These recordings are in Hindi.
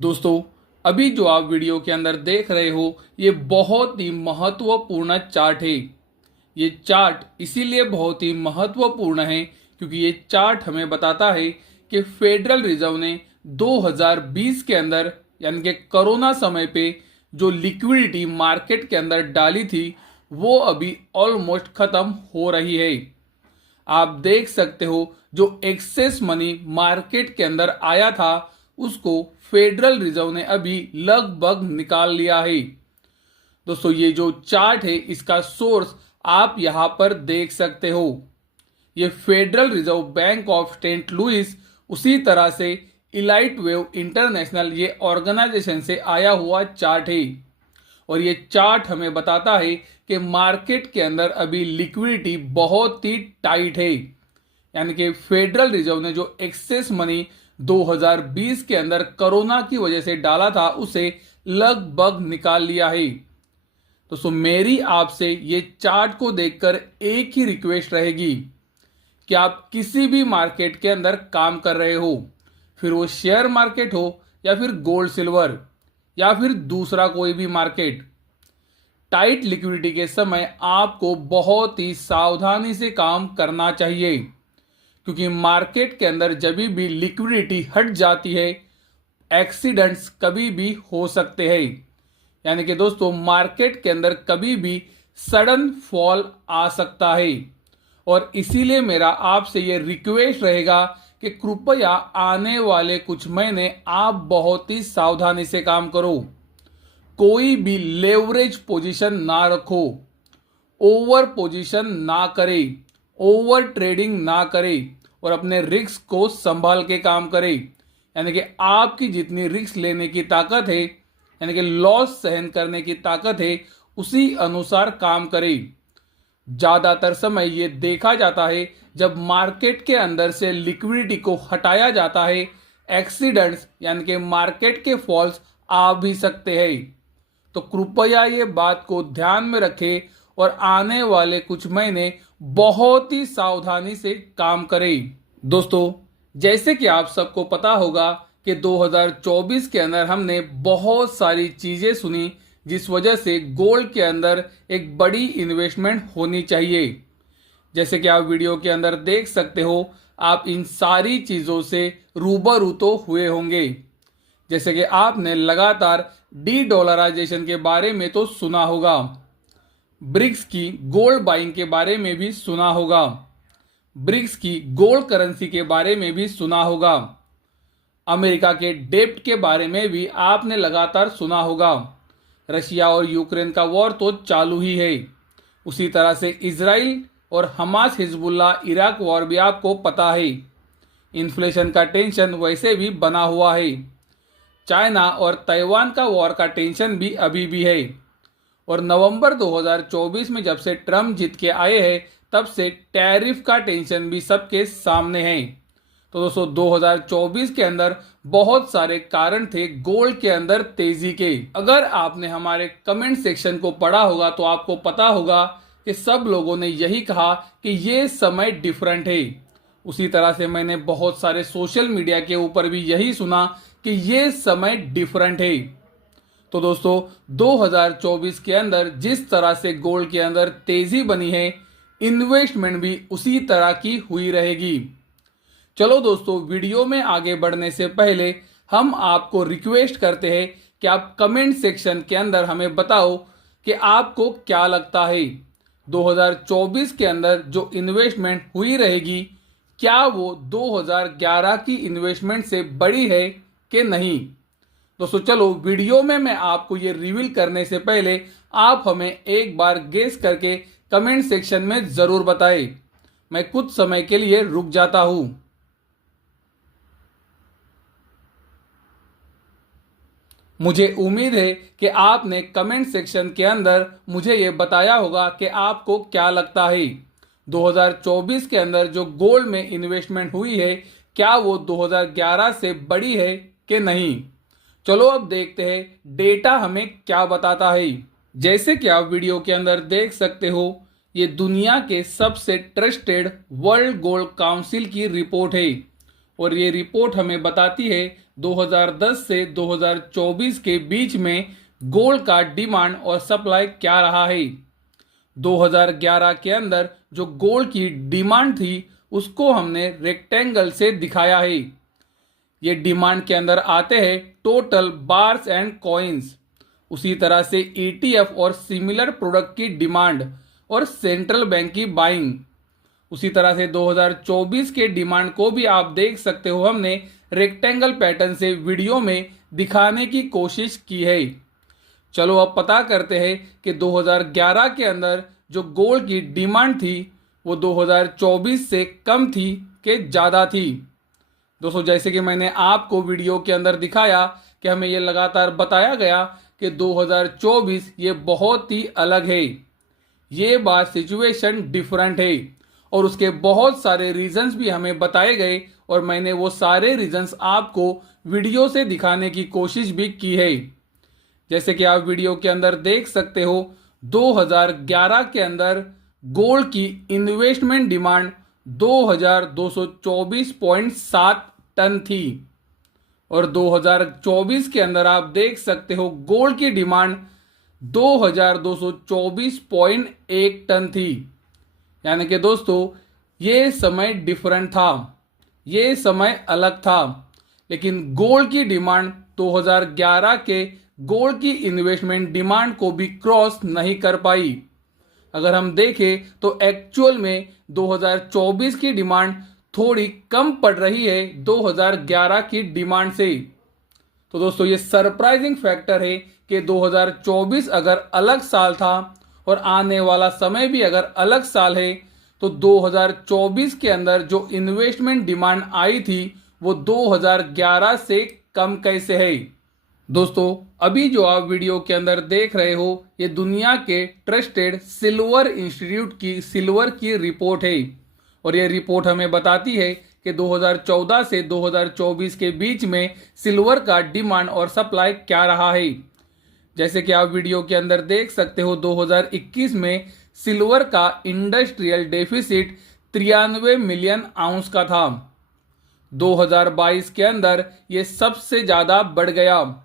दोस्तों, अभी जो आप वीडियो के अंदर देख रहे हो ये बहुत ही महत्वपूर्ण चार्ट है। ये चार्ट इसीलिए बहुत ही महत्वपूर्ण है क्योंकि ये चार्ट हमें बताता है कि फेडरल रिजर्व ने 2020 के अंदर यानी कि कोरोना समय पे जो लिक्विडिटी मार्केट के अंदर डाली थी वो अभी ऑलमोस्ट खत्म हो रही है। आप देख सकते हो जो एक्सेस मनी मार्केट के अंदर आया था उसको फेडरल रिजर्व ने अभी लगभग निकाल लिया है। दोस्तों, ये जो चार्ट है इसका सोर्स आप यहां पर देख सकते हो। ये Federal Reserve Bank of Saint Louis उसी तरह से इलाइट वेव इंटरनेशनल ये ऑर्गेनाइजेशन से आया हुआ चार्ट है। और ये चार्ट हमें बताता है कि मार्केट के अंदर अभी लिक्विडिटी बहुत ही टाइट है। यानी कि फेडरल रिजर्व ने जो एक्सेस मनी 2020 के अंदर कोरोना की वजह से डाला था उसे लगभग निकाल लिया है। तो मेरी आपसे ये चार्ट को देखकर एक ही रिक्वेस्ट रहेगी कि आप किसी भी मार्केट के अंदर काम कर रहे हो, फिर वो शेयर मार्केट हो या फिर गोल्ड सिल्वर या फिर दूसरा कोई भी मार्केट, टाइट लिक्विडिटी के समय आपको बहुत ही सावधानी से काम करना चाहिए। क्योंकि मार्केट के अंदर जब भी लिक्विडिटी हट जाती है एक्सीडेंट्स कभी भी हो सकते हैं। यानी कि दोस्तों, मार्केट के अंदर कभी भी सडन फॉल आ सकता है। और इसीलिए मेरा आपसे ये रिक्वेस्ट रहेगा कि कृपया आने वाले कुछ महीने आप बहुत ही सावधानी से काम करो। कोई भी लेवरेज पोजीशन ना रखो, ओवर पोजीशन ना करे, ओवर ट्रेडिंग ना करे और अपने रिस्क को संभाल के काम करे। यानी कि आपकी जितनी रिस्क लेने की ताकत है, यानी कि लॉस सहन करने की ताकत है, उसी अनुसार काम करे। ज्यादातर समय ये देखा जाता है जब मार्केट के अंदर से लिक्विडिटी को हटाया जाता है एक्सीडेंट्स यानी कि मार्केट के फॉल्स आ भी सकते हैं। तो कृपया ये बात को ध्यान में रखें और आने वाले कुछ महीने बहुत ही सावधानी से काम करें। दोस्तों, जैसे कि आप सबको पता होगा कि 2024 के अंदर हमने बहुत सारी चीजें सुनी जिस वजह से गोल्ड के अंदर एक बड़ी इन्वेस्टमेंट होनी चाहिए। जैसे कि आप वीडियो के अंदर देख सकते हो, आप इन सारी चीजों से रूबरू तो हुए होंगे। जैसे कि आपने लगातार डी डॉलराइजेशन के बारे में तो सुना होगा, ब्रिक्स की गोल्ड बाइंग के बारे में भी सुना होगा, ब्रिक्स की गोल्ड करेंसी के बारे में भी सुना होगा, अमेरिका के डेब्ट के बारे में भी आपने लगातार सुना होगा। रशिया और यूक्रेन का वॉर तो चालू ही है। उसी तरह से इजराइल और हमास हिजबुल्ला इराक वॉर भी आपको पता है। इन्फ्लेशन का टेंशन वैसे भी बना हुआ है। चाइना और ताइवान का वॉर का टेंशन भी अभी भी है। और नवंबर 2024 में जब से ट्रम्प जीत के आए हैं तब से टैरिफ का टेंशन भी सबके सामने है। तो दोस्तों, 2024 के अंदर बहुत सारे कारण थे गोल्ड के अंदर तेजी के। अगर आपने हमारे कमेंट सेक्शन को पढ़ा होगा तो आपको पता होगा कि सब लोगों ने यही कहा कि ये समय डिफरेंट है। उसी तरह से मैंने बहुत सारे सोशल मीडिया के ऊपर भी यही सुना कि ये समय डिफरेंट है। तो दोस्तों, 2024 के अंदर जिस तरह से गोल्ड के अंदर तेजी बनी है, इन्वेस्टमेंट भी उसी तरह की हुई रहेगी। चलो दोस्तों, वीडियो में आगे बढ़ने से पहले हम आपको रिक्वेस्ट करते हैं कि आप कमेंट सेक्शन के अंदर हमें बताओ कि आपको क्या लगता है 2024 के अंदर जो इन्वेस्टमेंट हुई रहेगी क्या वो 2011 की इन्वेस्टमेंट से बड़ी है कि नहीं। दोस्तों, चलो वीडियो में मैं आपको ये रिवील करने से पहले आप हमें एक बार गेस करके कमेंट सेक्शन में जरूर बताएं। मैं कुछ समय के लिए रुक जाता हूं। मुझे उम्मीद है कि आपने कमेंट सेक्शन के अंदर मुझे ये बताया होगा कि आपको क्या लगता है 2024 के अंदर जो गोल्ड में इन्वेस्टमेंट हुई है क्या वो 2011 से बड़ी है कि नहीं। चलो अब देखते हैं डेटा हमें क्या बताता है। जैसे कि आप वीडियो के अंदर देख सकते हो, ये दुनिया के सबसे ट्रस्टेड वर्ल्ड गोल्ड काउंसिल की रिपोर्ट है और ये रिपोर्ट हमें बताती है 2010 से 2024 के बीच में गोल्ड का डिमांड और सप्लाई क्या रहा है। 2011 के अंदर जो गोल्ड की डिमांड थी उसको हमने रेक्टेंगल से दिखाया है। ये डिमांड के अंदर आते हैं टोटल बार्स एंड कॉइन्स, उसी तरह से ETF और सिमिलर प्रोडक्ट की डिमांड और सेंट्रल बैंक की बाइंग। उसी तरह से 2024 के डिमांड को भी आप देख सकते हो, हमने रेक्टेंगल पैटर्न से वीडियो में दिखाने की कोशिश की है। चलो अब पता करते हैं कि 2011 के अंदर जो गोल्ड की डिमांड थी वो 2024 से कम थी कि ज़्यादा थी। दोस्तों, जैसे कि मैंने आपको वीडियो के अंदर दिखाया कि हमें ये लगातार बताया गया कि 2024 ये बहुत ही अलग है, ये बात सिचुएशन डिफरेंट है और उसके बहुत सारे रीजंस भी हमें बताए गए और मैंने वो सारे रीजंस आपको वीडियो से दिखाने की कोशिश भी की है। जैसे कि आप वीडियो के अंदर देख सकते हो, 2011 के अंदर गोल्ड की इन्वेस्टमेंट डिमांड 2224.7 टन थी और 2024 के अंदर आप देख सकते हो गोल्ड की डिमांड 2224.1 टन थी। यानी कि दोस्तों ये समय डिफरेंट था, ये समय अलग था, लेकिन गोल्ड की डिमांड 2011 के गोल्ड की इन्वेस्टमेंट डिमांड को भी क्रॉस नहीं कर पाई। अगर हम देखें तो एक्चुअल में 2024 की डिमांड थोड़ी कम पड़ रही है 2011 की डिमांड से। तो दोस्तों ये सरप्राइजिंग फैक्टर है कि 2024 अगर अलग साल था और आने वाला समय भी अगर अलग साल है तो 2024 के अंदर जो इन्वेस्टमेंट डिमांड आई थी वो 2011 से कम कैसे है। दोस्तों अभी जो आप वीडियो के अंदर देख रहे हो ये दुनिया के ट्रस्टेड सिल्वर इंस्टीट्यूट की सिल्वर की रिपोर्ट है और ये रिपोर्ट हमें बताती है कि 2014 से 2024 के बीच में सिल्वर का डिमांड और सप्लाई क्या रहा है। जैसे कि आप वीडियो के अंदर देख सकते हो 2021 में सिल्वर का इंडस्ट्रियल डेफिसिट 93 मिलियन आउंस का था। 2022 के अंदर ये सबसे ज़्यादा बढ़ गया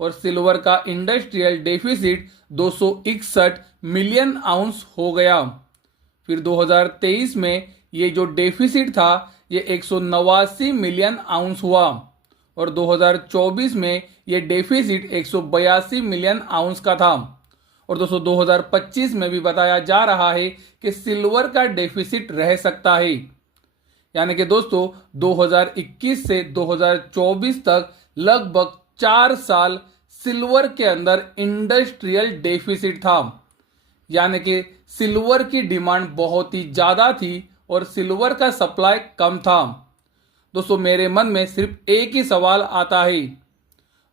और सिल्वर का इंडस्ट्रियल डेफिसिट 261 मिलियन आउंस हो गया। फिर 2023 में ये जो डेफिसिट था ये 189 मिलियन आउंस हुआ और 2024 में ये डेफिसिट 182 मिलियन आउंस का था। और दोस्तों 2025 में भी बताया जा रहा है कि सिल्वर का डेफिसिट रह सकता है। यानी कि दोस्तों 2021 से 2024 तक लगभग 4 साल सिल्वर के अंदर इंडस्ट्रियल डेफिसिट था। यानी कि सिल्वर की डिमांड बहुत ही ज़्यादा थी और सिल्वर का सप्लाई कम था। दोस्तों मेरे मन में सिर्फ एक ही सवाल आता है,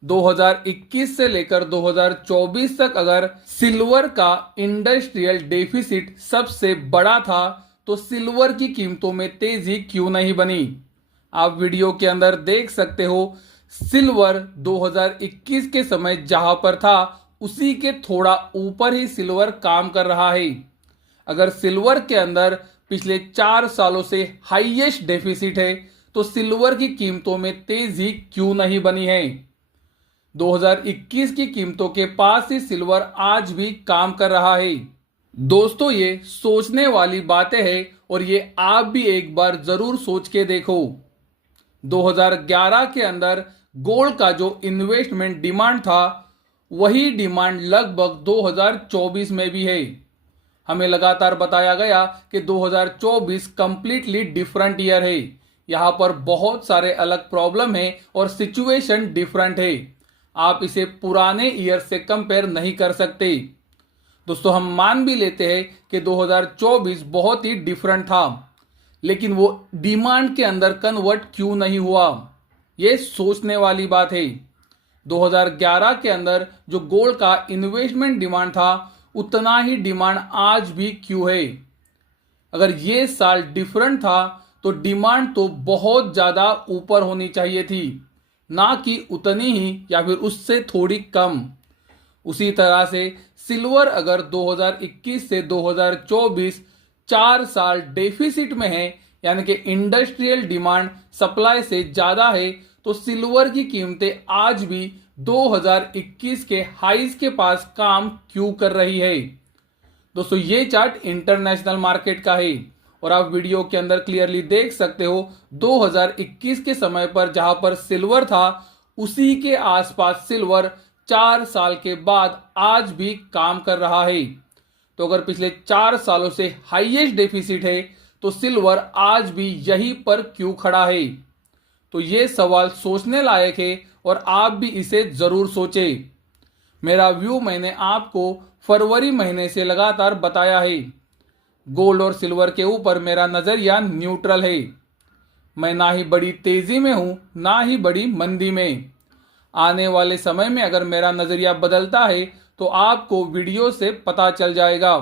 2021 से लेकर 2024 तक अगर सिल्वर का इंडस्ट्रियल डेफिसिट सबसे बड़ा था तो सिल्वर की कीमतों में तेजी क्यों नहीं बनी। आप वीडियो के अंदर देख सकते हो सिल्वर 2021 के समय जहां पर था उसी के थोड़ा ऊपर ही सिल्वर काम कर रहा है। अगर सिल्वर के अंदर पिछले 4 सालों से हाईएस्ट डेफिसिट है तो सिल्वर की कीमतों में तेजी क्यों नहीं बनी है। 2021 की कीमतों के पास ही सिल्वर आज भी काम कर रहा है। दोस्तों ये सोचने वाली बातें हैं और ये आप भी एक बार जरूर सोच के देखो। 2011 के अंदर गोल्ड का जो इन्वेस्टमेंट डिमांड था वही डिमांड लगभग 2024 में भी है। हमें लगातार बताया गया कि 2024 कंप्लीटली डिफरेंट ईयर है, यहाँ पर बहुत सारे अलग प्रॉब्लम है और सिचुएशन डिफरेंट है। आप इसे पुराने ईयर से कंपेयर नहीं कर सकते। दोस्तों हम मान भी लेते हैं कि 2024 बहुत ही डिफरेंट था, लेकिन वो डिमांड के अंदर कन्वर्ट क्यों नहीं हुआ, ये सोचने वाली बात है। 2011 के अंदर जो गोल्ड का इन्वेस्टमेंट डिमांड था उतना ही डिमांड आज भी क्यों है। अगर ये साल डिफरेंट था तो डिमांड तो बहुत ज़्यादा ऊपर होनी चाहिए थी, ना कि उतनी ही या फिर उससे थोड़ी कम। उसी तरह से सिल्वर अगर 2021 से 2024 4 साल डेफिसिट में है यानी कि इंडस्ट्रियल डिमांड सप्लाई से ज़्यादा है, तो सिल्वर की कीमतें आज भी 2021 के हाईज के पास काम क्यों कर रही है। दोस्तों ये चार्ट इंटरनेशनल मार्केट का है और आप वीडियो के अंदर क्लियरली देख सकते हो 2021 के समय पर जहां पर सिल्वर था उसी के आसपास सिल्वर 4 साल के बाद आज भी काम कर रहा है। तो अगर पिछले 4 सालों से हाईएस्ट डेफिसिट है तो सिल्वर आज भी यहीं पर क्यों खड़ा है। तो ये सवाल सोचने लायक है और आप भी इसे जरूर सोचें। मेरा व्यू मैंने आपको फरवरी महीने से लगातार बताया है। गोल्ड और सिल्वर के ऊपर मेरा नजरिया न्यूट्रल है। मैं ना ही बड़ी तेजी में हूं ना ही बड़ी मंदी में। आने वाले समय में अगर मेरा नजरिया बदलता है तो आपको वीडियो से पता चल जाएगा।